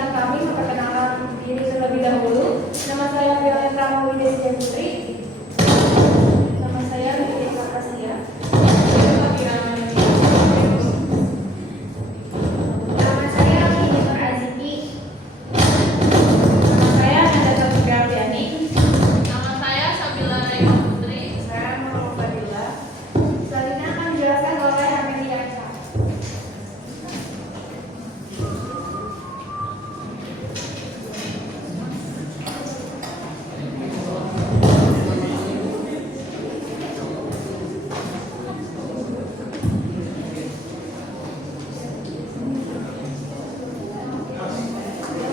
izinkan kami memperkenalkan diri terlebih dahulu. Nama saya Violeta Maulida Putri. Nama saya Lydia Prasetya. Nama saya Jennifer Aziki. Nama saya Nanda Supriyanti. Nama saya Sabila Raima Putri. Saya Nurul Fadila. Selanjutnya akan dijelaskan oleh Amelia.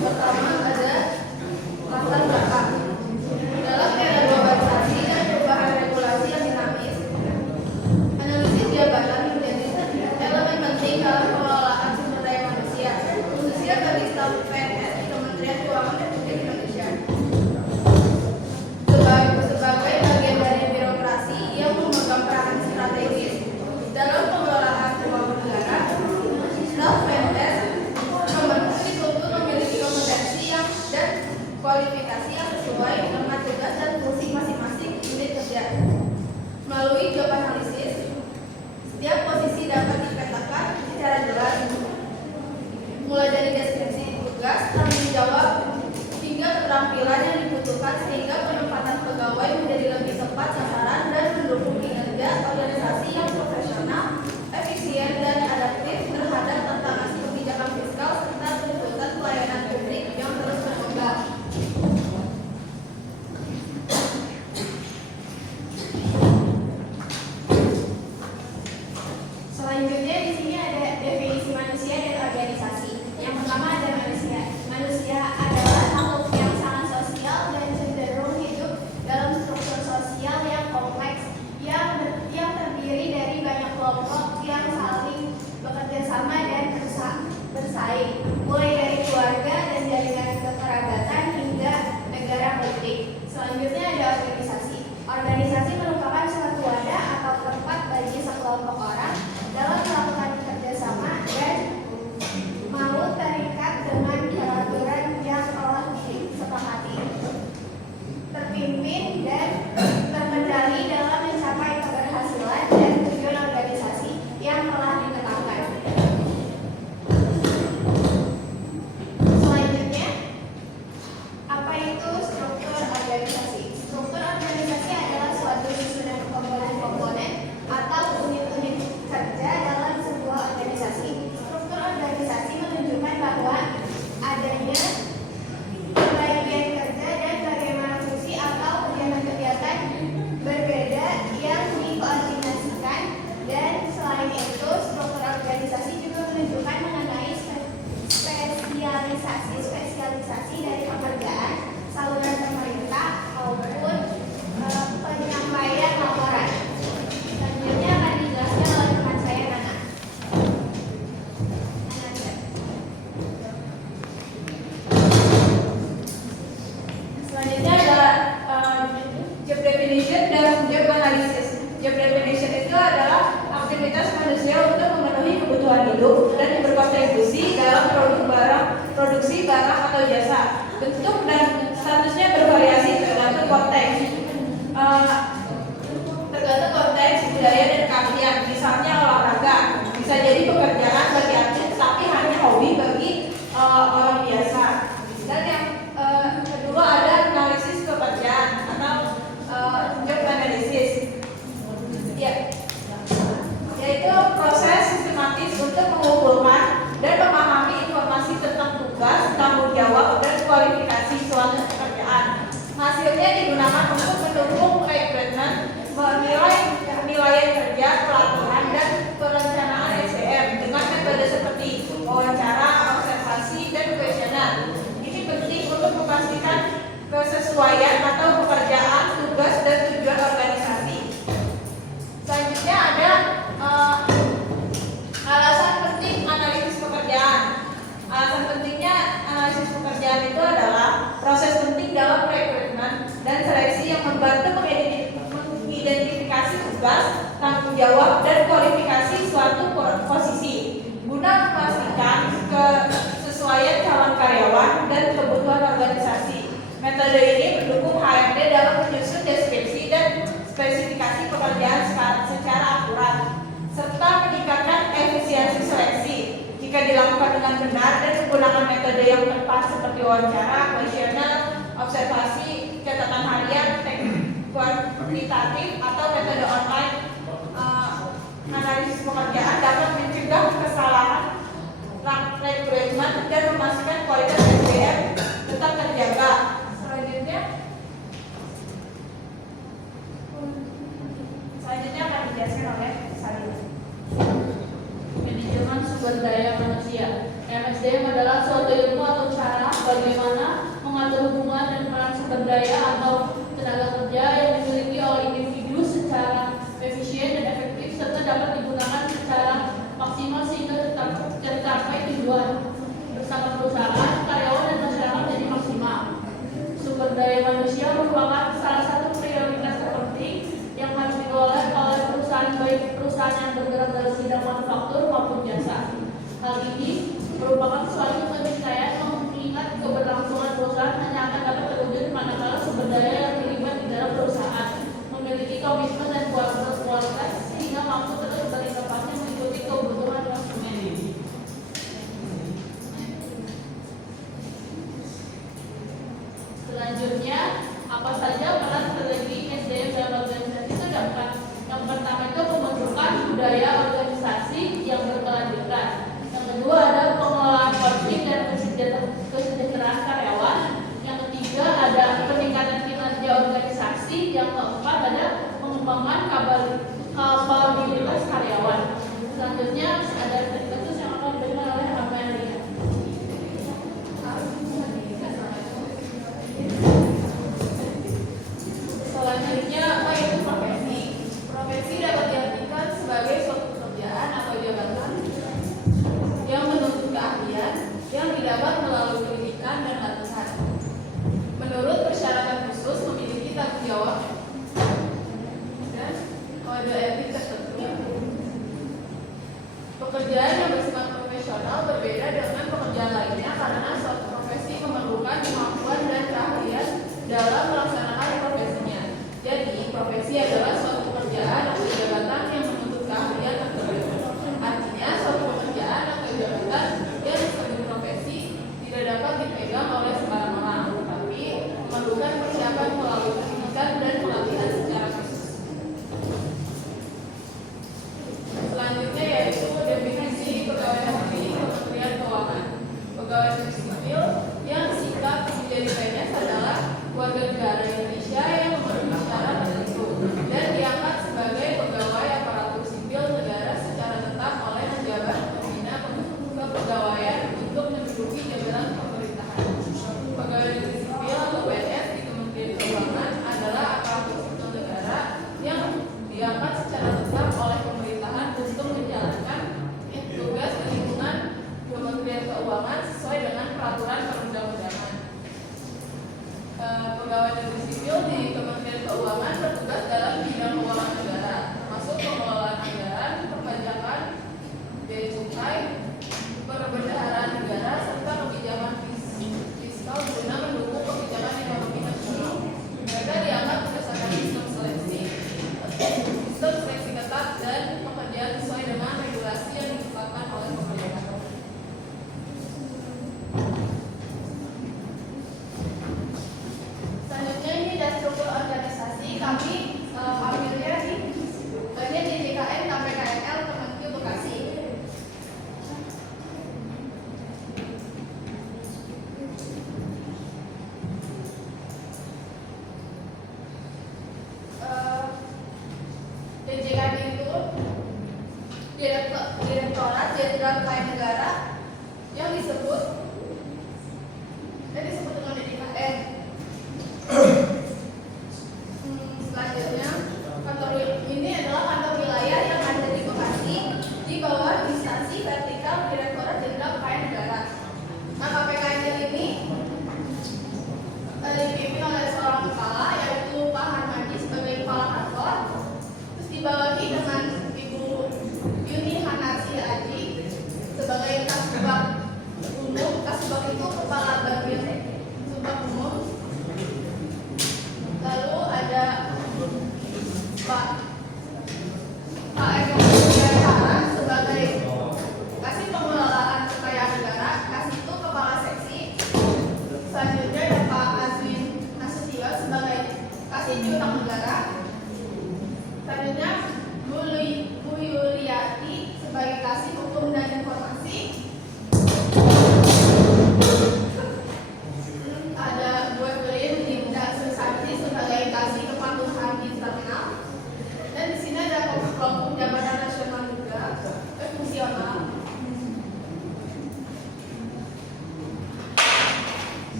Pertama ada latar belakang. Dalam era globalisasi dan perubahan regulasi yang dinamis, analisis jabatan menjadi elemen penting dalam pengelolaan sumber daya manusia, khususnya bagi staf PNS di Kementerian Keuangan Republik Indonesia. Sebagai bagian dari birokrasi yang memegang peran strategis dalam pengelolaan keuangan negara, staf PNS Kementerian dituntut memiliki kompetensi dan kualifikasi yang sesuai dengan tugas dan fungsi masing-masing unit kerja. Melalui job analisis, setiap posisi dapat dipetakan secara jelas, mulai dari deskripsi tugas, tanggung jawab, hingga keterampilan yang dibutuhkan sehingga penempatan pegawai menjadi lebih tepat sasaran dan mendukung kinerja organisasi yang profesional, efisien, dan adaptif terhadap tantangan kebijakan fiskal serta tuntutan pelayanan publik yang terus berkembang. Selanjutnya di sini ada definisi manusia dan organisasi. Yang pertama ada manusia. Manusia adalah makhluk yang sangat sosial dan cenderung hidup dalam struktur sosial yang kompleks yang terdiri dari banyak kelompok yang saling bekerja sama dan bersaing, mulai dari keluarga dan jaringan kekerabatan hingga negara politik. Selanjutnya ada organisasi. Organisasi merupakan suatu wadah atau tempat bagi sekelompok orang dalam melakukan kerjasama dan mau terikat dengan peraturan yang telah disepakati, terpimpin dan terkendali dalam mencapai keberhasilan dan tujuan organisasi yang telah ditetapkan. Selanjutnya, apa itu struktur organisasi? Struktur organisasi adalah suatu susunan komponen-komponen atau unit-unit kerja dalam sebuah organisasi. Struktur organisasi menunjukkan bahwa adanya bagian kerja dan bagaimana fungsi atau kegiatan-kegiatan berbeda yang dikoordinasikan, dan selain itu struktur organisasi juga menunjukkan mengenai spesialisasi dari pekerjaan, saluran pemerintah maupun penyampaian laporan. Selanjutnya akan dijelaskan oleh teman saya Nana. Selanjutnya ada job definition dan job analysis. Job definition itu adalah aktivitas manusia untuk memenuhi kebutuhan hidup dan berkontribusi dalam produksi barang atau jasa. Bentuk dan statusnya bervariasi tergantung konteks. Tergantung konteks, budaya, dan keahlian. Misalnya olahraga, bisa jadi pekerjaan bagi atlet, tapi hanya hobi bagi orang biasa. Dan yang kedua ada analisis pekerjaan atau job analysis, yaitu proses sistematis untuk mengumpulkan dan memahami informasi tentang tugas, tanggung jawab, dan kualifikasi suatu pekerjaan. Hasilnya digunakan untuk mendukung rekrutmen, menilai penilaian kerja, pelatihan, dan perencanaan SDM dengan metode seperti wawancara, observasi, dan kuesioner. Ini penting untuk memastikan kesesuaian atau pekerjaan, tugas, dan tujuan organisasi. Selanjutnya ada alasan penting analisis pekerjaan. Alasan pentingnya analisis pekerjaan itu adalah proses penting dalam rekrutmen dan seleksi yang membantu mengidentifikasi tugas, tanggung jawab, dan kualifikasi suatu posisi guna memastikan kesesuaian calon karyawan Metode ini mendukung HRD dalam menyusun deskripsi dan spesifikasi pekerjaan secara akurat, serta meningkatkan efisiensi seleksi jika dilakukan dengan benar dan menggunakan metode yang tepat seperti wawancara, kuesioner, observasi, catatan harian, teknik kuantitatif, atau metode online. Analisis pekerjaan dapat mencegah kesalahan rekrutmen dan memastikan kualitas SDM tetap terjaga. Selanjutnya akan dijelaskan oleh Salina. Manajemen sumber daya manusia. MSDM adalah suatu ilmu atau cara bagaimana mengatur hubungan dan peran sumber daya atau tenaga kerja yang dimiliki oleh individu secara efisien dan efektif serta dapat digunakan secara maksimal sehingga tercapai tujuan bersama perusahaan, karyawan, dan masyarakat jadi maksimal. Sumber daya manusia merupakan salah satu prioritas terpenting yang harus dikelola oleh perusahaan, baik perusahaan yang bergerak dalam bidang manufaktur maupun jasa. Hal ini merupakan suatu keniscayaan mengingat keberlangsungan perusahaan hanya akan dapat terwujud manakala sumber daya yang terlibat di dalam perusahaan memiliki komitmen dan kualitas sehingga mampu terus berinovasi mengikuti kebutuhan konsumen. Selanjutnya, apa saja peran strategi SDM dalam organisasi itu dapat. Yang pertama itu pembentukan budaya organisasi yang berkelanjutan. Yang kedua ada pengelolaan konflik dan kesejahteraan karyawan. Yang ketiga ada peningkatan kinerja organisasi. Yang keempat ada pengembangan kapabilitas karyawan. Selanjutnya ada status yang akan diberikan oleh Amelia. Selanjutnya, apa itu profesi? Profesi dapat diartikan sebagai suatu pekerjaan atau jabatan yang menuntut keahlian yang didapat melalui pendidikan dan latihan. Menurut persyaratan khusus memiliki tanggung jawab dan kode etik tertentu. Pekerjaan yang bersifat profesional berbeda dengan pekerjaan lainnya karena suatu profesi memerlukan kemampuan dan keahlian dalam melaksanakan profesinya. Jadi, profesi adalah suatu pekerjaan atau jabatan yang menuntut keahlian tertentu. Artinya, suatu pekerjaan atau jabatan yang disebut profesi tidak dapat dipegang oleh sembarang orang, tetapi memerlukan persiapan melalui pendidikan dan pelatihan secara khusus. Selanjutnya yaitu definisi pegawai negeri Kementerian Keuangan. Pegawai negeri sipil yang singkat menjadi PNS adalah warga negara Indonesia yang memenuhi syarat tertentu dan diangkat sebagai pegawai aparatur sipil negara secara tetap oleh pejabat pembina kepegawaian untuk menduduki jabatan pemerintahan. Pegawai negeri sipil atau PNS di Kementerian Keuangan adalah aparatur sipil negara yang diangkat secara tetap oleh pemerintahan untuk menjalankan tugas di lingkungan Kementerian Keuangan sesuai dengan peraturan perundang-undangan. Pegawai negeri sipil di Kementerian Keuangan bertugas dalam bidang keuangan negara, termasuk pengelolaan anggaran, perpajakan, bea cukai, perbendaharaan negara, serta kebijakan fiskal guna mendukung kebijakan ekonomi nasional. Mereka diangkat berdasarkan sistem seleksi ketat dan pekerjaan sesuai dengan regulasi yang ditetapkan oleh pemerintah. Selanjutnya ini ada struktur organisasi. Kami ambilnya di bagian DJK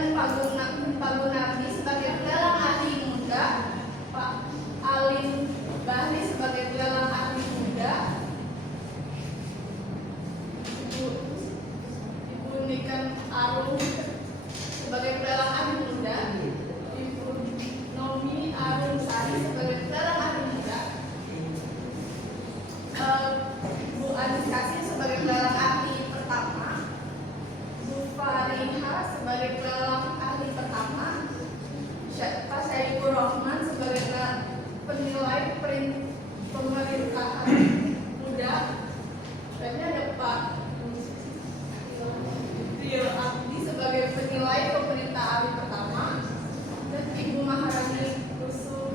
dan Pak Gunardi sebagai pelelang ahli muda, Pak Alim Bahri sebagai pelelang ahli muda, Ibu Niken Arum sebagai pelelang ahli muda, Ibu Nomi Arum Sari sebagai pelelang ahli muda, Bu Anis Kasih sebagai pelelang ahli pertama, Bu Fariha sebagai pelelang ahli pertama, Pak Syaibur Rahman sebagai penilai pemerintahan muda, dan ada Pak Rio Abdi sebagai penilai pemerintah ahli pertama, dan Ibu Maharani Rusu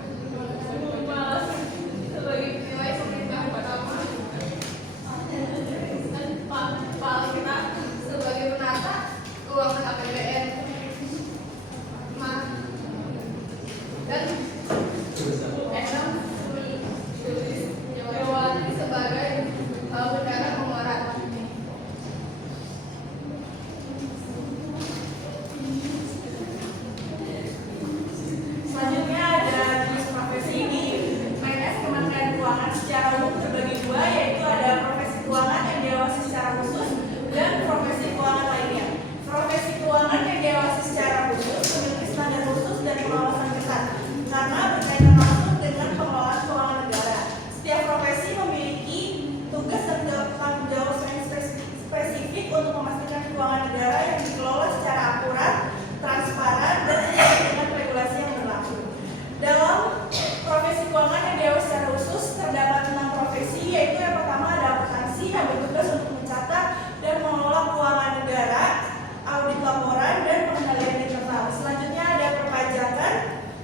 sebagai penilai pemerintah pertama, dan Pak Palkita sebagai penata keuangan APBN, dan Endang Sulistiawati sebagai bendara pengeluaran. Selanjutnya ada jenis profesi di PNS Kementerian Keuangan secara umum terbagi dua, yaitu ada profesi keuangan yang diawasi secara khusus dan profesi keuangan lainnya. Profesi keuangan yang diawasi secara khusus memiliki standar khusus dan pengawasan ketat karena berkaitan langsung dengan pengelolaan keuangan negara. Setiap profesi memiliki tugas dan tanggung jawab spesifik untuk memastikan keuangan negara yang dikelola secara akurat, transparan, dan sesuai dengan regulasi yang berlaku. Dalam profesi keuangan yang diawasi secara khusus terdapat 6 profesi, yaitu yang pertama ada akuntansi yang bertugas untuk mencatat dan mengelola keuangan negara, audit laporan, dan pengendalian internal. Selanjutnya ada perpajakan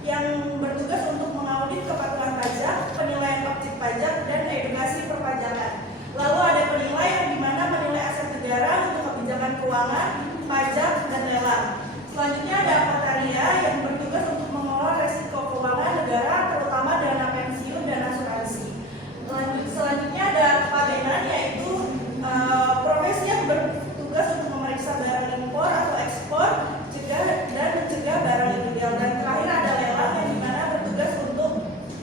yang bertugas untuk mengaudit kepatuhan pajak, penilaian objek pajak, dan edukasi perpajakan. Lalu ada penilai yang dimana menilai aset negara untuk kebijakan keuangan, pajak, dan lelang. Selanjutnya ada aktuaria yang bertugas untuk mengelola resiko keuangan negara, terutama dana pensiun dan asuransi. Selanjutnya ada pabeanan, yaitu profesi yang bertugas untuk memeriksa barang impor atau ekspor, dan mencegah barang ilegal. Dan terakhir ada lelang yang dimana bertugas untuk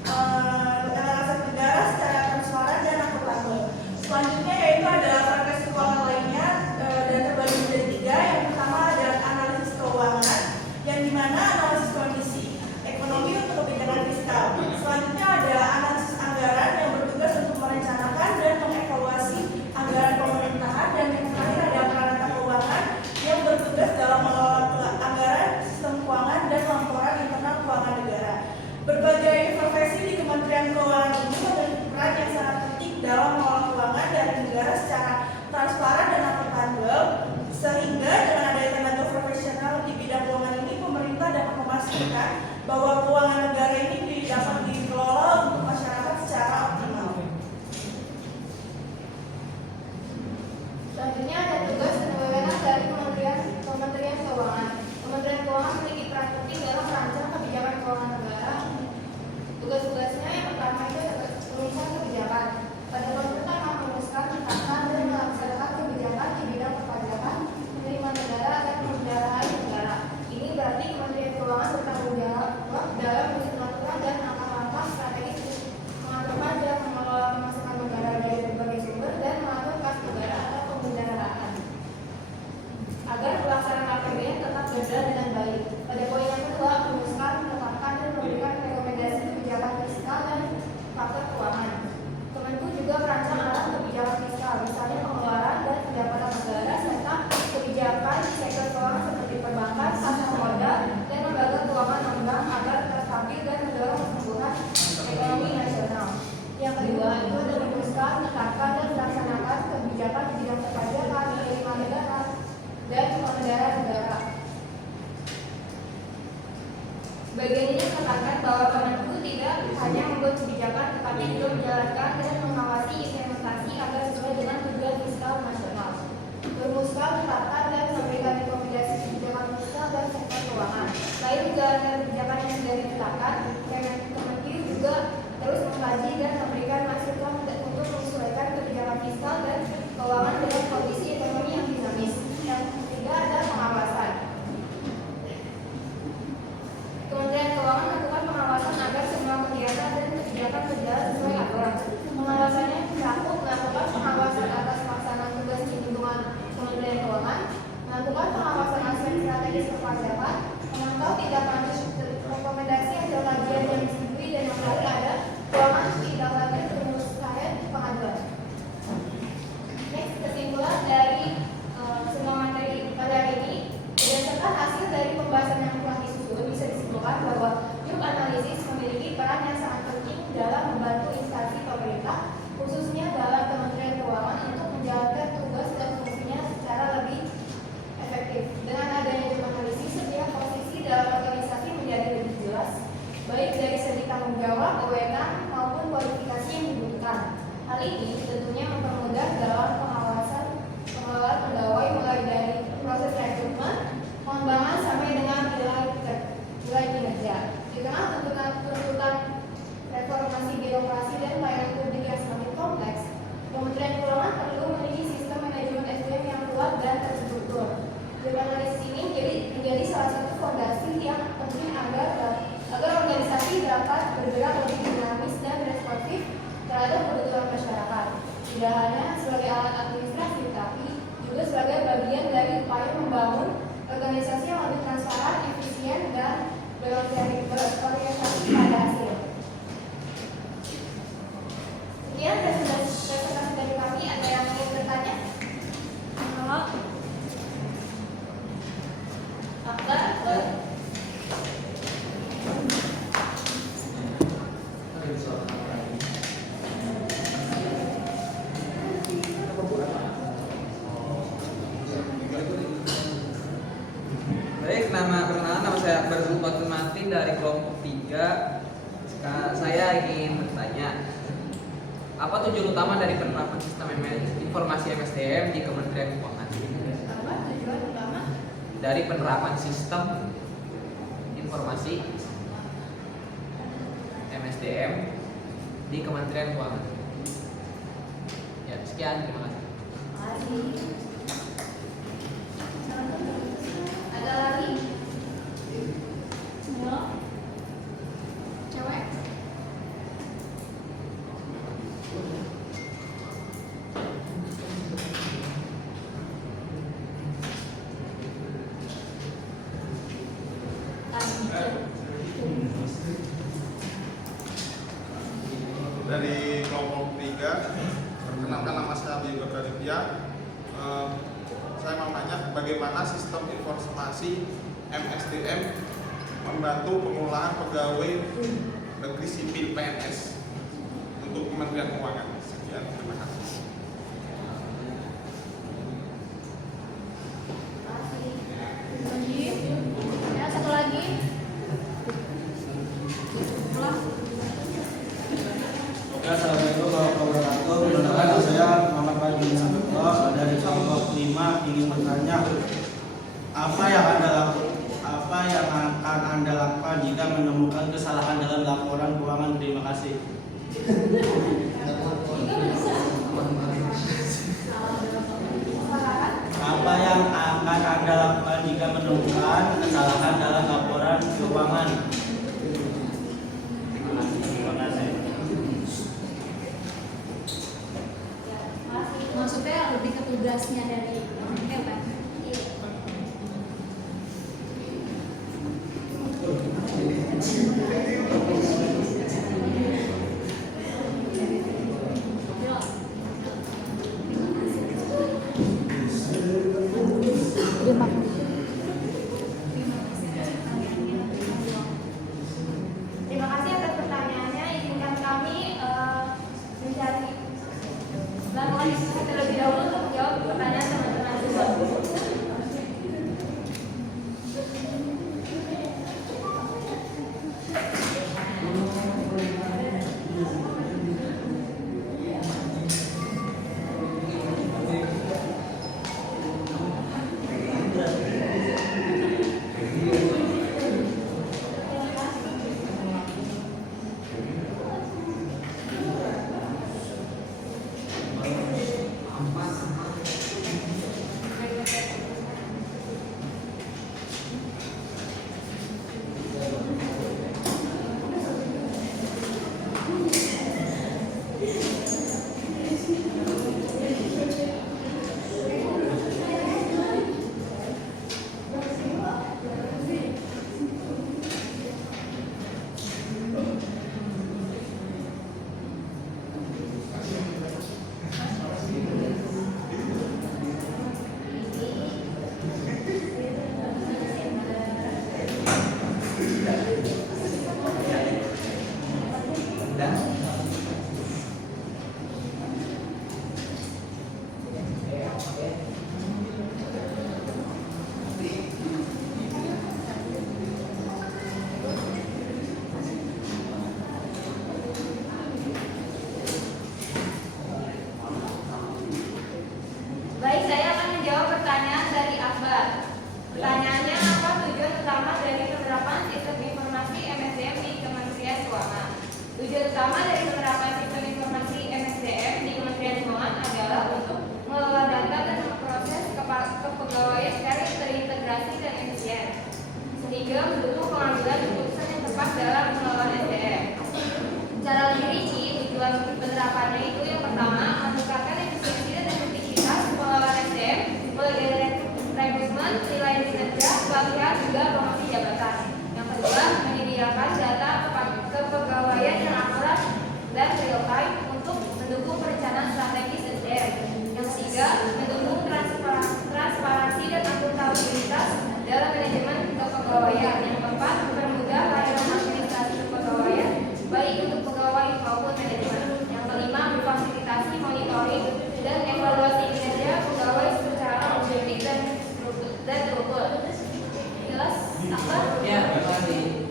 lelang aset negara secara transparan dan akuntabel. Selanjutnya yaitu ada profesi keuangan lainnya dan terbagi menjadi 3. Yang pertama adalah analisis keuangan, yang dimana analisis kondisi ekonomi untuk kebijakan fiskal. Selanjutnya ada analisis anggaran yang bertugas untuk merencanakan dan mengevaluasi anggaran pemerintahan, dan yang terakhir ada peranata keuangan yang bertugas dalam mengelola anggaran, sistem keuangan, dan laporan internal keuangan negara. Berbagai profesi di Kementerian Keuangan ini memiliki peran yang sangat penting dalam mengelola keuangan dari negara secara transparan dan akuntabel, sehingga dengan adanya tenaga profesional di bidang keuangan ini, pemerintah dapat memastikan bahwa keuangan negara ini dapat dikelola untuk masyarakat secara optimal. Selanjutnya ada tugas dan wewenang dari Kementerian Keuangan. Kementerian Keuangan memiliki peran penting dalam merancang kebijakan keuangan negara. Tugas-tugasnya yang pertama itu adalah perusahaan kebijakan. Pada tahun pertama merumuskan, menetapkan, dan melaksanakan kebijakan di bidang perpajakan, penerimaan negara, dan pemeliharaan negara. Ini berarti Kementerian Keuangan bertanggung jawab dalam menyusun aturan dan langkah-langkah strategis mengatur pajak, mengelola pemasukan negara dari berbagai sumber, dan mengatur kas negara atau pemeliharaan agar pelaksanaan APBN tetap berjalan dengan baik. Pada poin yang kedua, merumuskan, menetapkan, dan memberikan rekomendasi kebijakan fiskal dan faktor keuangan. Kemenku juga merancang alat kebijakan fiskal, misalnya pengeluaran dan pendapatan negara, serta kebijakan sektor keuangan seperti perbankan, pasar modal, dan lembaga keuangan non-bank agar tetap stabil dan mendorong pertumbuhan ekonomi nasional. Yang kedua, itu adalah merumuskan, menetapkan, dan melaksanakan kebijakan di bidang perpajakan, penerimaan negara, dan pengendalian negara. Bagian ini menekankan bahwa Kemenku tidak hanya membuat kebijakan, tetapi juga menjalankan dan mengawasi implementasi agar sesuai dengan tujuan fiskal nasional. Merumuskan, menetapkan, dan memberikan rekomendasi kebijakan fiskal dan sektor keuangan. Selain menjalankan kebijakan yang sudah ditetapkan, Kemenku juga terus mengkaji dan memberikan masukan untuk menyesuaikan kebijakan fiskal dan keuangan dengan kondisi ekonomi yang dinamis. Yang ketiga adalah pengawasan. jawab, wewenang maupun kualifikasi yang dibutuhkan. Hal ini tentunya mempermudah dalam pengawasan pegawai mulai dari proses rekrutmen, pengembangan sampai dengan nilai kinerja. Di tengah tuntutan reformasi birokrasi dan pelayanan publik yang semakin kompleks, Kementerian Keuangan perlu memiliki sistem manajemen SDM yang kuat dan terstruktur. Analisis ini menjadi salah satu fondasi yang penting agar organisasi dapat bergerak lebih dinamis dan responsif terhadap kebutuhan masyarakat. Tidak hanya sebagai alat administrasi, tapi juga sebagai bagian dari upaya membangun organisasi yang lebih transparan, efisien, dan berorientasi pada hasil. Sekian presentasi dari kami. Ada yang ingin bertanya? Baik, nama saya Akbar Zulfatul Martin dari kelompok 3. Saya ingin bertanya, apa tujuan utama dari penerapan sistem informasi MSDM di Kementerian Keuangan? Apa tujuan utama? Dari penerapan sistem informasi MSDM di Kementerian Keuangan. Ya, sekian, terima kasih. Ada lagi? Semua. Cewek? Dari kelompok 3, perkenalkan nama saya Abdi Berkaripia. Saya mau tanya bagaimana sistem informasi MSDM membantu pengelolaan pegawai negeri sipil PNS untuk Kementerian Keuangan. Sekian, terima kasih. Ya, satu lagi. Oke, assalamualaikum warahmatullahi wabarakatuh. Perkenalkan saya Muhammad Fadil Sabto dari kelompok 5 ingin bertanya apa yang akan Anda lakukan jika menemukan kesalahan dalam laporan keuangan? Terima kasih. Apa yang akan Anda lakukan jika menemukan kesalahan dalam laporan keuangan? Terima kasih. Maksudnya lebih ke tugasnya dari Hewan. Terima kasih atas pertanyaannya. Izinkan kami melakukan diskusi terlebih dahulu untuk menjawab pertanyaan teman-teman Pertanyaannya, apa tujuan utama dari penerapan sistem informasi MSDM di Kementerian Keuangan? Tujuan utama dari penerapan sistem informasi MSDM di Kementerian Keuangan adalah untuk mengelola data dan memproses kepegawaian secara terintegrasi dan efisien, sehingga mendukung pengambilan keputusan yang tepat dalam pengelolaan SDM. Secara lebih rinci, tujuan penerapannya itu yang pertama, meningkatkan efisiensi dan efektivitas pengelolaan SDM mulai dari rekrutmen, nilai kinerja, pelatihan, juga promosi jabatan. Yang kedua, menyediakan data kepegawaian yang akurat dan real time untuk mendukung perencanaan strategis SDM. Yang ketiga, mendukung transparansi dan akuntabilitas dalam manajemen kepegawaian. Yang keempat, mempermudah layanan administrasi kepegawaian baik untuk pegawai maupun manajemen. Yang kelima, memfasilitasi monitoring dan evaluasi kinerja pegawai secara objektif dan terukur. Jelas, apa? Ya, terima kasih.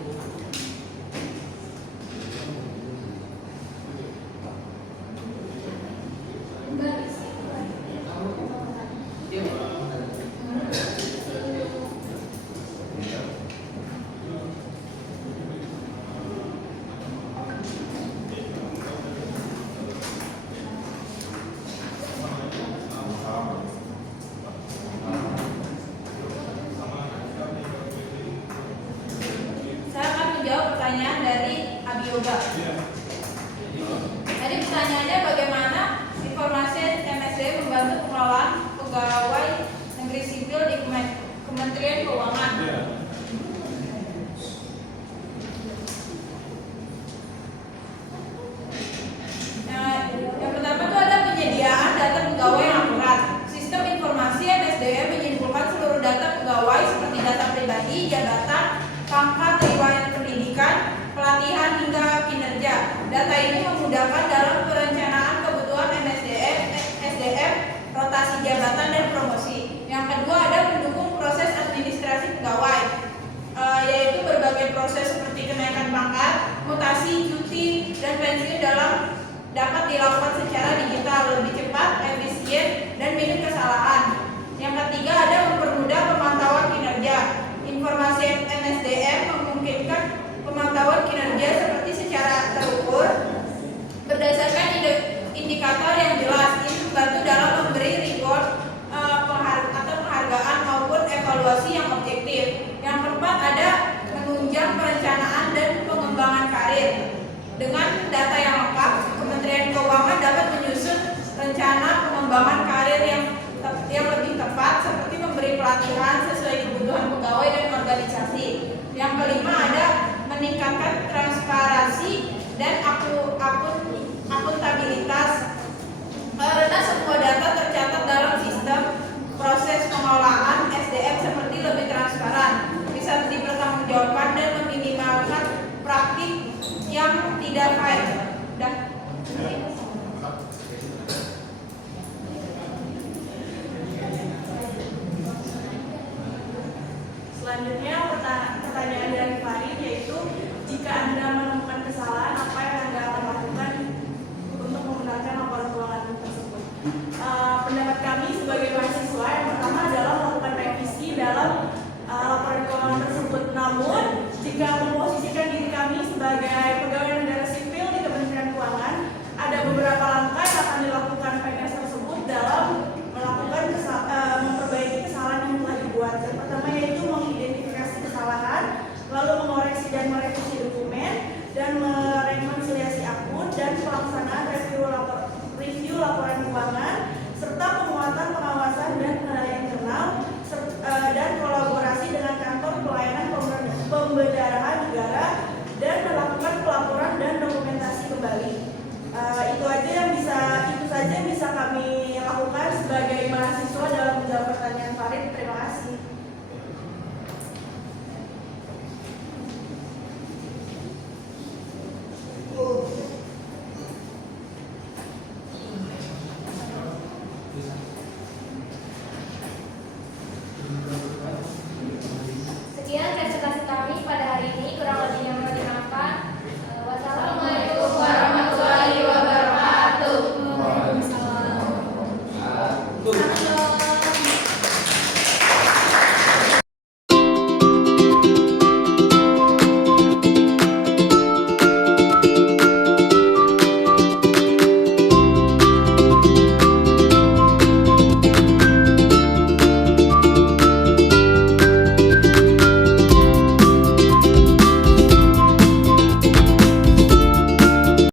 Saya akan menjawab pertanyaan dari Abioga. Jadi pertanyaannya, bagaimana informasi MSDM membantu pengelolaan pegawai negeri sipil di Kementerian Keuangan? Yang pertama itu ada penyediaan data pegawai yang akurat. Sistem informasi MSDM menyimpulkan seluruh data pegawai seperti data pribadi, jabatan, pangkat, riwayat pendidikan, pelatihan hingga kinerja. Data ini memudahkan dalam perencanaan kebutuhan SDM, rotasi jabatan dan promosi. Yang kedua ada mendukung proses administrasi pegawai, yaitu berbagai proses seperti kenaikan pangkat, mutasi, cuti, dan pensiun dapat dilakukan secara digital, lebih cepat, efisien, dan minim kesalahan. Yang ketiga ada mempermudah pemantauan kinerja. Informasi MSDM memungkinkan pemantauan kinerja seperti secara terukur berdasarkan indikator yang jelas. Ini membantu dalam memberi reward atau penghargaan maupun evaluasi yang objektif. Yang keempat ada menunjang perencanaan dan pengembangan karir. Dengan data yang lengkap, Kementerian Keuangan dapat menyusun rencana pengembangan karir yang lebih tepat, seperti memberi pelatihan sesuai kebutuhan pegawai dan organisasi. Yang kelima ada meningkatkan transparansi dan akuntabilitas, karena semua data tercatat dalam sistem proses pengelolaan SDM seperti lebih transparan, bisa dipertanggungjawabkan dan meminimalkan praktik yang tidak baik. Selanjutnya pertanyaan dari Farid, yaitu jika Anda menemukan kesalahan, apa yang Anda akan lakukan untuk membenarkan laporan keuangan tersebut? Pendapat kami sebagai mahasiswa, yang pertama adalah melakukan revisi dalam laporan keuangan tersebut. Namun, jika memposisikan diri kami sebagai pegawai negara sipil di Kementerian Keuangan, ada beberapa langkah yang akan dilakukan PNS tersebut dalam